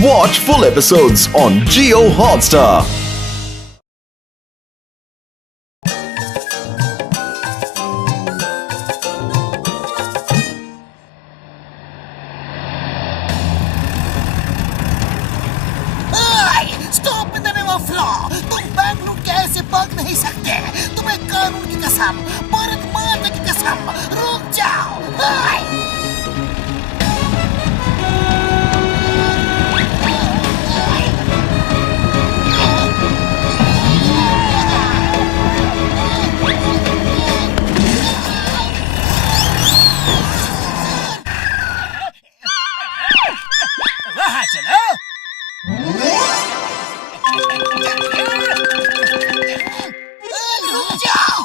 Watch full episodes on Jio Hotstar. Stop in the name of law. तुम bank लूट के ऐसे भाग नहीं सकते। तुम्हें कानून की कसम, भारत माता की कसम, रुक जाओ। वहाँ चलो। रुक जाओ।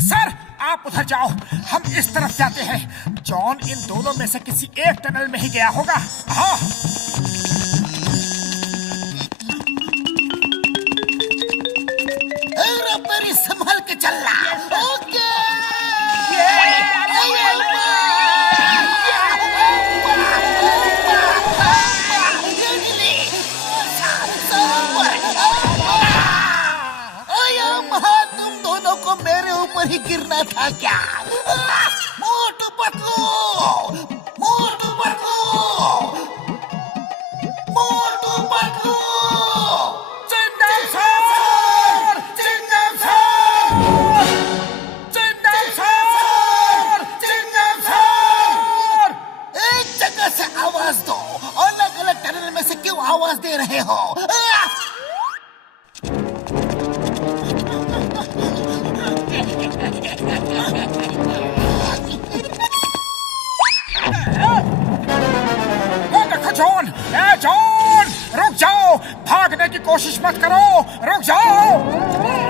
सर, आप उधर जाओ, हम इस तरफ जाते हैं। जॉन इन दोनों में से किसी एक टनल में ही गया होगा। हाँ। संभल के चलना। ओके। तुम दोनों को मेरे ऊपर ही गिरना था क्या? मोटू पतलू, मोटू पतलू, मोटू पतलू। आवाज दो। अलग अलग टनल में से क्यों आवाज दे रहे हो? वो देखो जॉन। जॉन, रुक जाओ। भागने की कोशिश मत करो। रुक जाओ।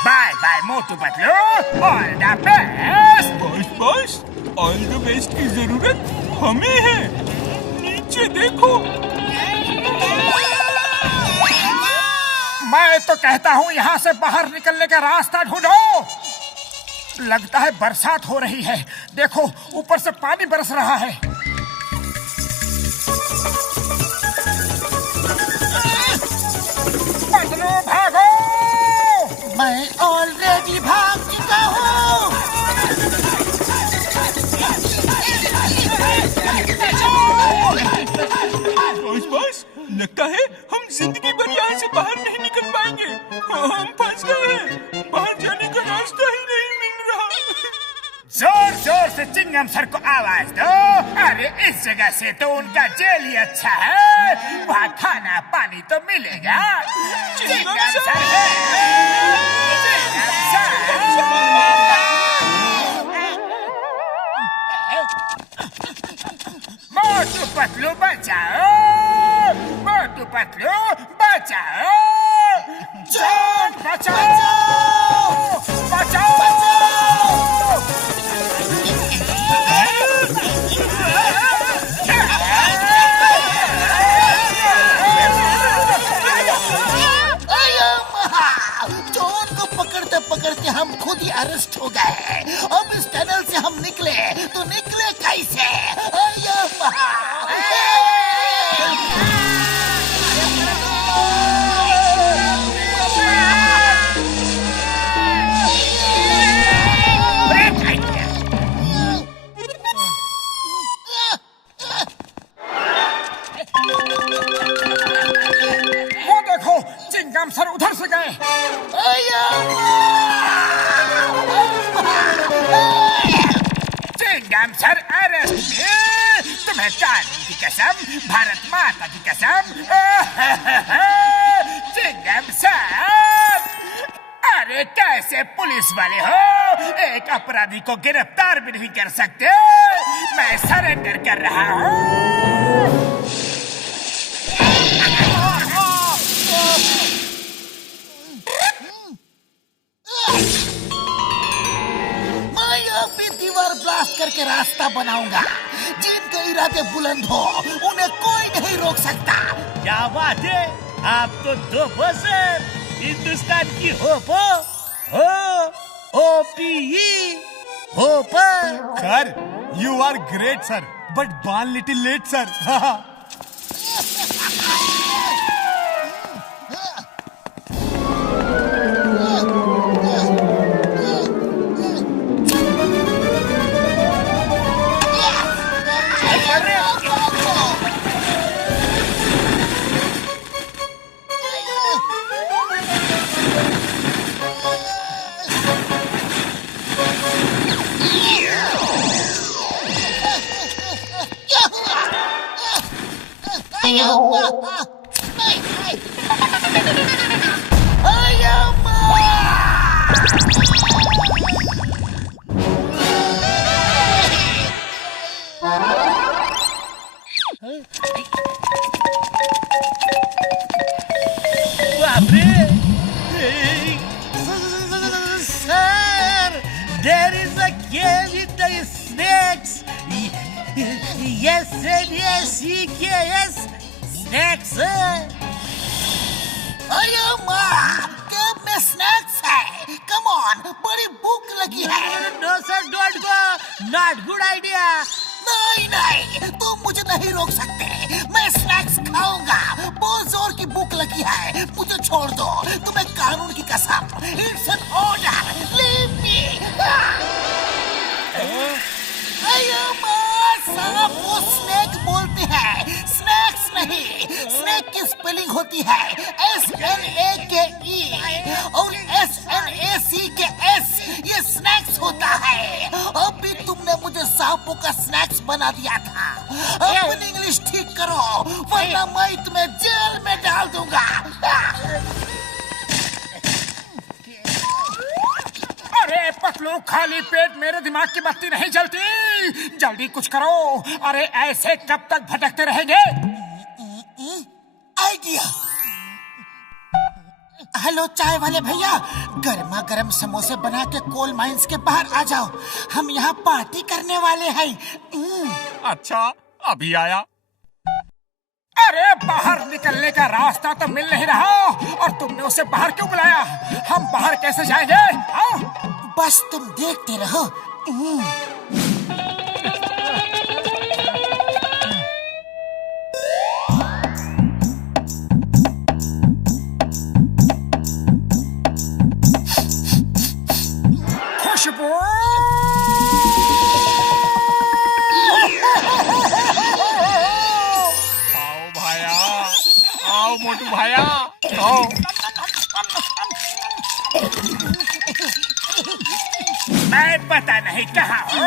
Bye bye Motu Patlu. All the best. बस ऑल द बेस्ट की जरूरत हमें है। नीचे देखो। मैं तो कहता हूँ यहाँ से बाहर निकलने का रास्ता ढूंढो। लगता है बरसात हो रही है। देखो, ऊपर से पानी बरस रहा है। पतलू भागो। मैं ऑलरेडी भाग चुका हूँ। बस लगता है हम जिंदगी भर यहाँ से बाहर नहीं निकल पाएंगे। हम फंस गए हैं। बाहर जाने का रास्ता ही नहीं मिल रहा। जोर जोर से चिंगम सर को आवाज दो। अरे इस जगह से तो उनका जेल ही अच्छा है। वहाँ खाना पानी तो मिलेगा। चिंगम सर है। चिंगम सर। मोटू पतलू बचाओ। मोटू पतलू बचाओ। जॉन बचाओ। बचाओ। जॉन को पकड़ते पकड़ते हम खुद ही अरेस्ट हो गए। अब इस टनल से हम निकले तो निकले कैसे? वो देखो, चिंगम सर उधर से गए। चिंगम सर अरेस्ट मी। तुम्हें कानून की कसम, भारत माता की कसम। चिंगम सर, अरे कैसे पुलिस वाले हो, एक अपराधी को गिरफ्तार भी नहीं कर सकते। मैं सरेंडर कर रहा हूँ। दीवार ब्लास्ट करके रास्ता बनाऊंगा। जिनके इरादे बुलंद हो उन्हें कोई नहीं रोक सकता। क्या बात है, आप तो दो सर, हिंदुस्तान की होप हो, OPE hope. Sir, you are great sir, but born little late sir. Sir, there is a cave with the snakes. Yes, SNACKS, snacks. अयो माँ, कैब में स्नैक्स है। कम ऑन, बड़ी भूख लगी है। No sir, don't go. Not good idea. नहीं, तुम मुझे नहीं रोक सकते। मैं स्नैक्स खाऊंगा। बहुत जोर की भूख लगी है, मुझे छोड़ दो। तुम्हें कानून की कसम, it's an order, leave me. अयो माँ, सांप को स्नेक बोलते हैं, स्नैक्स नहीं। स्नेक की स्पेलिंग होती है SNAKE और SNACKS। ये स्नैक्स होता है। अभी तुमने मुझे सांपों का स्नैक्स बना दिया था। अपनी इंग्लिश ठीक करो, वरना मैं तुम्हें जेल में डाल दूंगा। अरे पतलू, खाली पेट मेरे दिमाग की बत्ती नहीं जलती। जल्दी कुछ करो। अरे ऐसे कब तक भटकते रहेंगे? आइडिया। हेलो चाय वाले भैया, गर्मा गर्म समोसे बना के कोल माइंस के बाहर आ जाओ। हम यहाँ पार्टी करने वाले हैं। अच्छा, अभी आया। अरे बाहर निकलने का रास्ता तो मिल नहीं रहा, और तुमने उसे बाहर क्यों बुलाया? हम बाहर कैसे जाएंगे? बस तुम देखते रहो। खुशबू, आओ भाया, आओ मोटू भाया, आओ। मैं पता नहीं कहाँ हूँ।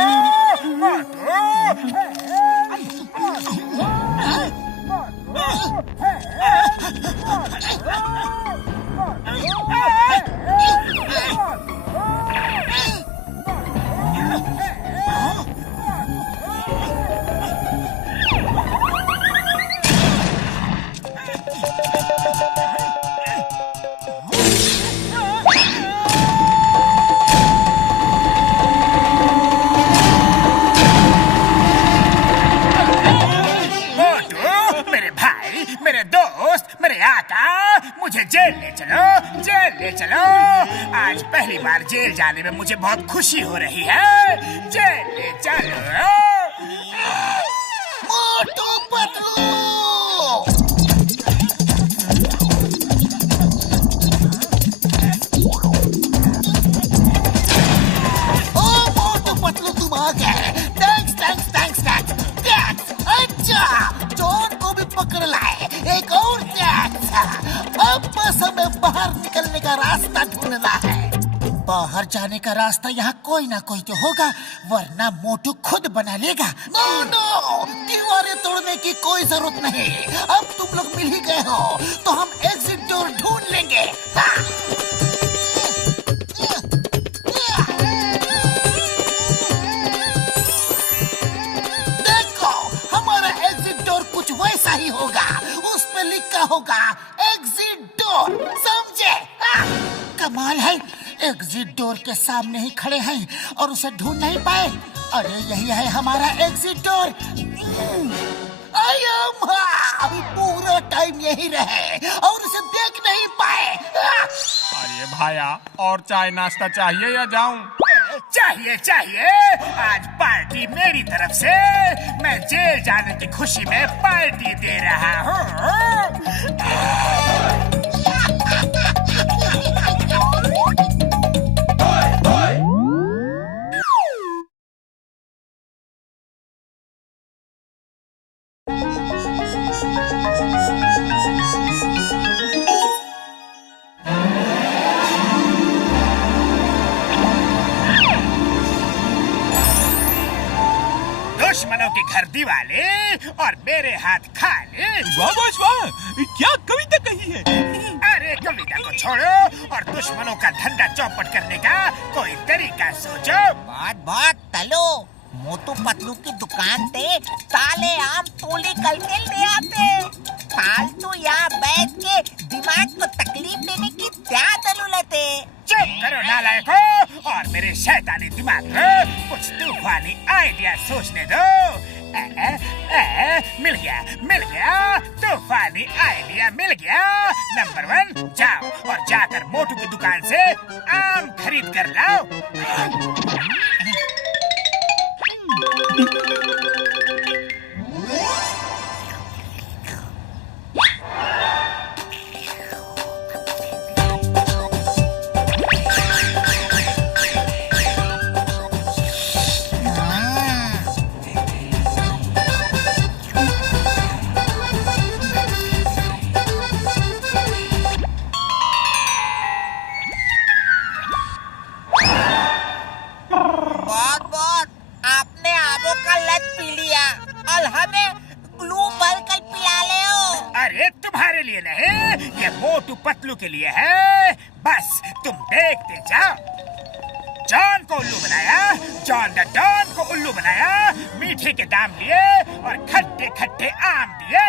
मेरे दोस्त, मेरे आका, मुझे जेल ले चलो, जेल ले चलो। आज पहली बार जेल जाने में मुझे बहुत खुशी हो रही है। जेल ले चलो। मोटू पतलू, ओ मोटू पतलू, तुम आ गए। Thanks thanks thanks thanks thanks. अच्छा, चोर को भी पकड़ लाए। एक और थैंक्स। अब बस हमें बाहर निकलने का रास्ता ढूंढना है। बाहर जाने का रास्ता यहाँ कोई ना कोई तो होगा, वरना मोटू खुद बना लेगा। नो नो, दीवारें तोड़ने की कोई जरूरत नहीं। अब तुम लोग मिल ही गए हो, तो हम एग्जिट डोर ढूंढ लेंगे। देखो, हमारा एग्जिट डोर कुछ वैसा ही होगा। उस पे लिखा होगा एग्जिट डोर, समझे? कमाल है, एग्जिट डोर के सामने ही खड़े हैं और उसे ढूंढ नहीं पाए। अरे यही है हमारा एग्जिट डोर। पूरा टाइम यही रहे और उसे देख नहीं पाए। अरे भाया, और चाय नाश्ता चाहिए या जाऊं? चाहिए चाहिए। आज पार्टी मेरी तरफ से। मैं जेल जाने की खुशी में पार्टी दे रहा हूँ। दुश्मनों के घर दिवाले और मेरे हाथ खाले। वाह बॉस वाह, क्या कविता कही है। अरे कविता को छोड़ो और दुश्मनों का धंधा चौपट करने का कोई तरीका सोचो। बात तलो, मोटू पतलू की दुकान पे ताले आम तोले कल के ले आते। फालतू यहाँ बैठ के दिमाग को तकलीफ देने की क्या जरूरत है? चुप करो नालायको, और मेरे शैतानी दिमाग को कुछ तूफानी आइडिया सोचने दो। मिल गया, तूफानी आइडिया मिल गया। नंबर 1, जाओ और जाकर मोटू की दुकान से आम खरीद कर लाओ। आपने आमों का लत पी लिया और हमें ग्लू भर कर पिला ले हो। अरे तुम्हारे लिए नहीं, ये मोटू पतलू के लिए है। बस तुम देखते जाओ। जॉन को उल्लू बनाया, जॉन द डॉन को उल्लू बनाया, मीठे के दाम लिए और खट्टे खट्टे आम दिए।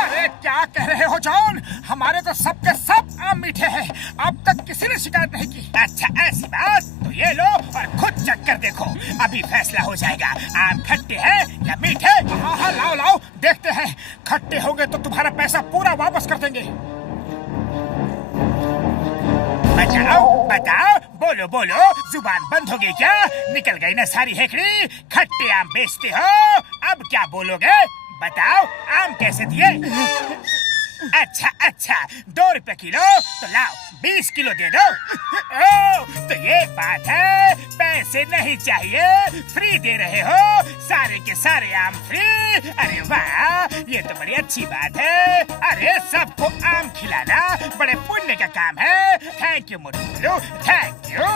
अरे क्या कह रहे हो जॉन? हमारे तो सबके सब आम मीठे हैं। अब तक किसी ने शिकायत नहीं की। अच्छा ऐसी बात, तो ये लो और खुद चख कर देखो, अभी फैसला हो जाएगा। आम खट्टे हैं या मीठे? हाँ, लाओ देखते हैं। खट्टे होंगे तो तुम्हारा पैसा पूरा वापस कर देंगे। बताओ, बोलो, जुबान बंद हो गई क्या? निकल गई ना सारी हेकड़ी। खट्टे आम बेचते हो, अब क्या बोलोगे? बताओ, आम कैसे दिए? अच्छा, 2 रुपए किलो, तो लाओ 20 किलो दे दो। तो ये बात है, पैसे नहीं चाहिए, फ्री दे रहे हो, सारे के सारे आम फ्री। अरे वाह, ये तो बड़ी अच्छी बात है। अरे सबको आम खिलाना बड़े पुण्य का काम है। थैंक यू मोटू, थैंक यू।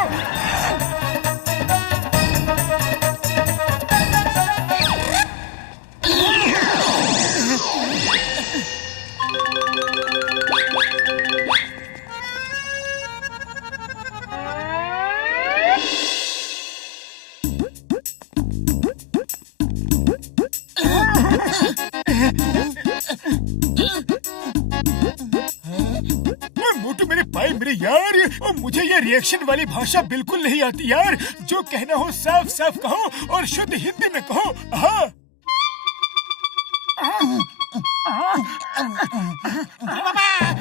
मोटू मेरे भाई मेरे यार, मुझे ये रिएक्शन वाली भाषा बिल्कुल नहीं आती यार। जो कहना हो साफ साफ कहो और शुद्ध हिंदी में कहो। हाँ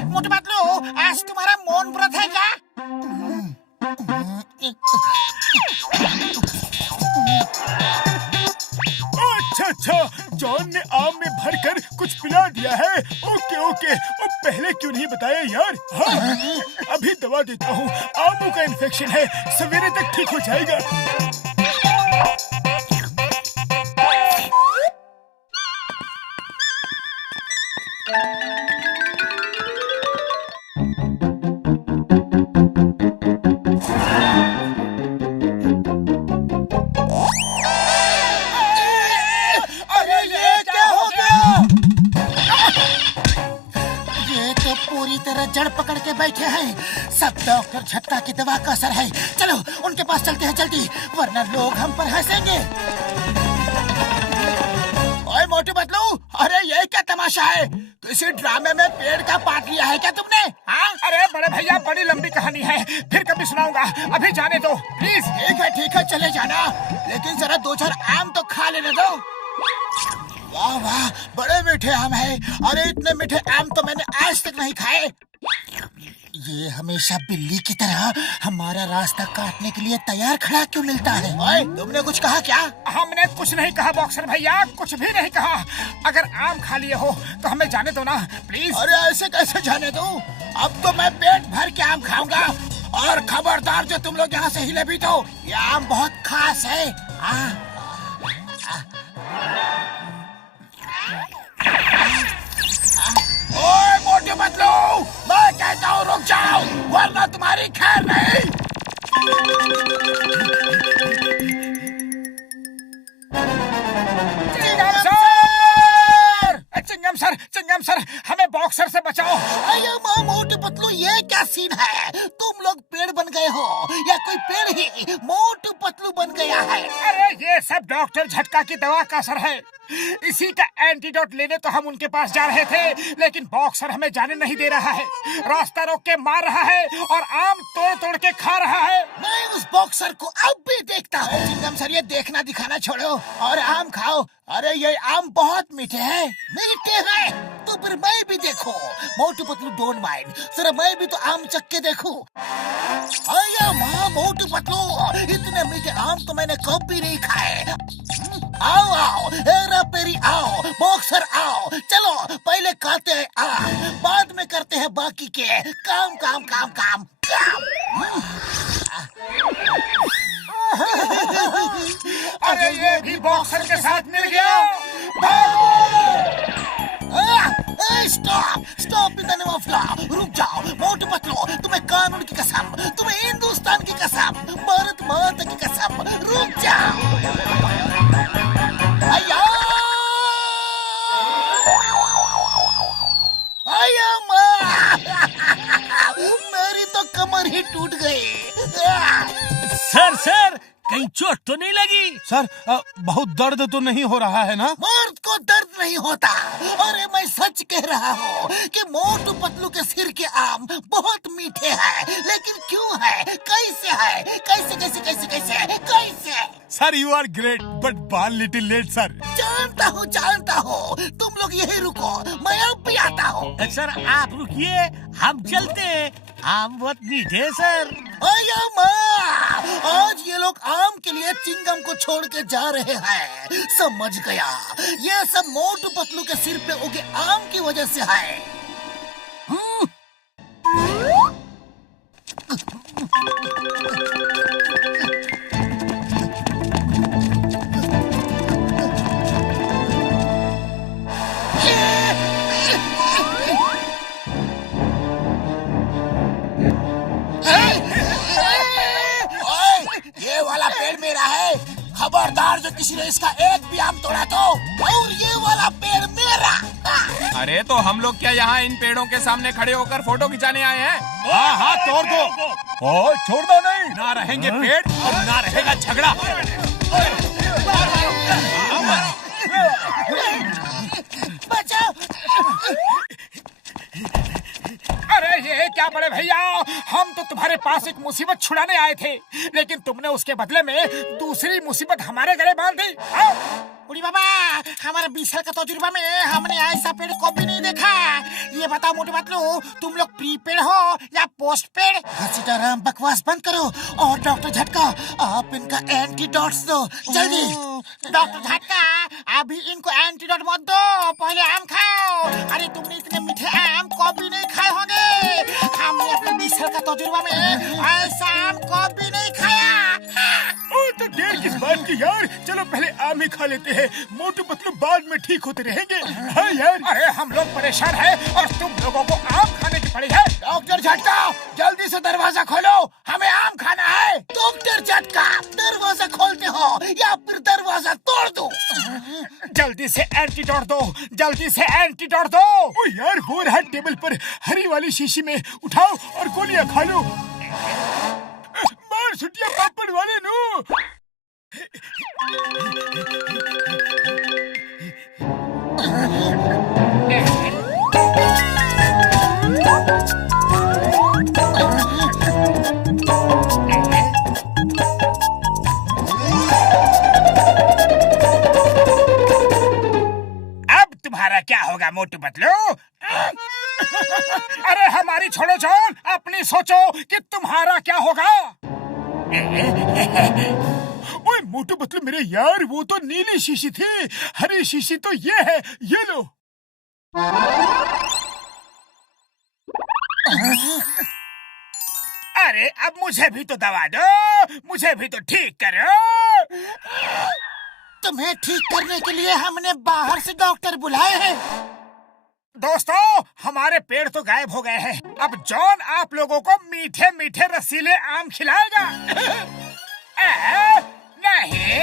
मोटू पतलू, आज तुम्हारा मौन व्रत है क्या? अच्छा, जॉन ने आम में भरकर कुछ पिला दिया है। ओके, पहले क्यों नहीं बताया यार? हाँ, अभी दवा देता हूँ। आमों का इन्फेक्शन है, सवेरे तक ठीक हो जाएगा। जड़ पकड़ के बैठे हैं। सब डॉक्टर झटका की दवा का असर है। चलो उनके पास चलते हैं जल्दी, वरना लोग हम पर हंसेंगे। ओए मोटू पतलू, अरे ये क्या तमाशा है? किसी ड्रामे में पेड़ का पार्ट लिया है क्या तुमने? हाँ? अरे बड़े भैया, बड़ी लंबी कहानी है, फिर कभी सुनाऊंगा, अभी जाने दो प्लीज। ठीक है चले जाना, लेकिन जरा 2-4 आम तो खा लेने दो। वाह वाह, बड़े मीठे आम है। अरे इतने मीठे आम तो मैंने आज तक नहीं खाए। ये हमेशा बिल्ली की तरह हमारा रास्ता काटने के लिए तैयार खड़ा क्यों मिलता है? ओए, तुमने कुछ कहा क्या? हमने कुछ नहीं कहा बॉक्सर भैया, कुछ भी नहीं कहा। अगर आम खा लिए हो तो हमें जाने दो ना प्लीज। अरे ऐसे कैसे जाने दो? अब तो मैं पेट भर के आम खाऊंगा। और खबरदार, जो तुम लोग यहाँ से हिले भी तो, ये आम बहुत खास है। ओए मोटे पतलू, मैं कहता हूँ रुक जाओ, वरना तुम्हारी खैर नहीं। चिंगम सर, हमें बॉक्सर से बचाओ। अरे माँ मोटे पतलू, ये क्या सीन है? तुम लोग पेड़ बन गए हो या कोई पेड़ ही मोटू पतलू बन गया है? अरे ये सब डॉक्टर झटका की दवा का असर है। इसी का एंटीडोट लेने तो हम उनके पास जा रहे थे, लेकिन बॉक्सर हमें जाने नहीं दे रहा है। रास्ता रोक के मार रहा है और आम तोड़ तोड़ के खा रहा है। मैं उस बॉक्सर को अब भी देखता हूँ। चिंगम सर, ये देखना दिखाना छोड़ो और आम खाओ। अरे ये आम बहुत मीठे हैं। मीठे हैं तो फिर मैं भी देखो। मोटू पतलू डोंट माइंड, जरा मैं भी तो आम चख के देखूं। अया माँ मोटू पतलू, इतने मीठे आम तो मैंने कभी नहीं खाए। आओ आओ, हेरा पेरी आओ, बॉक्सर आओ। चलो पहले खाते हैं आम, बाद में करते हैं बाकी के काम काम काम काम काम। अरे ये भी बॉक्सर के साथ मिल गया। Stop in the name of law. रुक जाओ मोटू पतलू, तुम्हें कानून की कसम, तुम्हें हिंदुस्तान की कसम, भारत माता की कसम, रुक जाओ। आया माँ, मेरी तो कमर ही टूट गई। सर कहीं चोट तो नहीं लगी? सर बहुत दर्द तो नहीं हो रहा है ना? मर्द को दर्द नहीं होता। अरे मैं सच कह रहा हूँ कि मोटू पतलू के सिर के आम बहुत मीठे हैं, लेकिन क्यों है, कैसे है, कैसे कैसे कैसे कैसे कैसे? Sir you are great but born little late sir. जानता हूँ, तुम लोग यही रुको, मैं अब भी आता हूँ। सर आप रुकिए, हम चलते हैं, आम बहुत मीठे सर। आया माँ, आज ये लोग आम के लिए चिंगम को छोड़ के जा रहे हैं। समझ गया, ये सब मोटू पतलू के सिर पे उगे आम की वजह से है। ये वाला पेड़ मेरा है, खबरदार जो किसी ने इसका एक भी आम तोड़ा तो, और ये वाला पेड़ मेरा। अरे तो हम लोग क्या यहाँ इन पेड़ों के सामने खड़े होकर फोटो खिंचाने आए हैं? हाँ तोड़ दो। ओ छोड़ दो नहीं, ना रहेंगे पेड़ और ना रहेगा झगड़ा। बचाओ। अरे ये क्या बड़े भैया, हम तो तुम्हारे पास एक मुसीबत छुड़ाने आए थे, लेकिन तुमने उसके बदले में दूसरी मुसीबत हमारे गले बांध दी। उड़ी बाबा, हमारे 20 साल का तजुर्बा में हमने ऐसा पेड़ कभी नहीं देखा। ये बताओ मोटे पतलू, तुम लोग प्रीपेड हो या पोस्ट पेड? सीताराम बकवास बंद करो और डॉक्टर झटका आप इनका एंटीडोट्स दो जल्दी। डॉक्टर झटका अभी इनको एंटीडोट मत दो, पहले आम खाओ। अरे तुमने इतने मीठे आम कभी नहीं खाए होंगे। हमने अपने 20 साल का तजुर्बा में ऐसा आम कभी नहीं खाया। तो देर किस बात की यार, चलो पहले आम ही खा लेते हैं, मोटू पतलू बाद में ठीक होते रहेंगे। हाँ यार, अरे हम लोग परेशान हैं और तुम लोगों को आम खाने की पड़ी है। डॉक्टर झटका, जल्दी से दरवाजा खोलो, हमें आम खाना है। डॉक्टर झटका, दरवाजा खोलते हो या फिर दरवाजा तोड़ दो। जल्दी से एंटीडोट दो, जल्दी से एंटीडोट दो। ओ यार, हो रहा टेबल पर हरी वाली शीशी में, उठाओ और गोलियां खा लो। मार सुटिया पापड़ वाले नो। अब तुम्हारा क्या होगा मोटू पतलू? अरे हमारी छोड़ो जॉन, अपनी सोचो कि तुम्हारा क्या होगा। ओए मोटू पतलू मेरे यार, वो तो नीली शीशी थी, हरी शीशी तो ये है, ये लो। अरे अब मुझे भी तो दवा दो, मुझे भी तो ठीक करो। तुम्हें ठीक करने के लिए हमने बाहर से डॉक्टर बुलाए हैं। दोस्तों, हमारे पेड़ तो गायब हो गए हैं। अब जॉन आप लोगों को मीठे मीठे रसीले आम खिलाएगा। नहीं।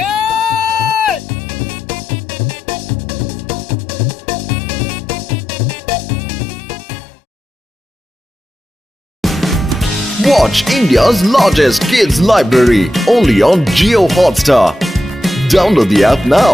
Watch India's largest kids library only on Jio Hotstar. Download the app now.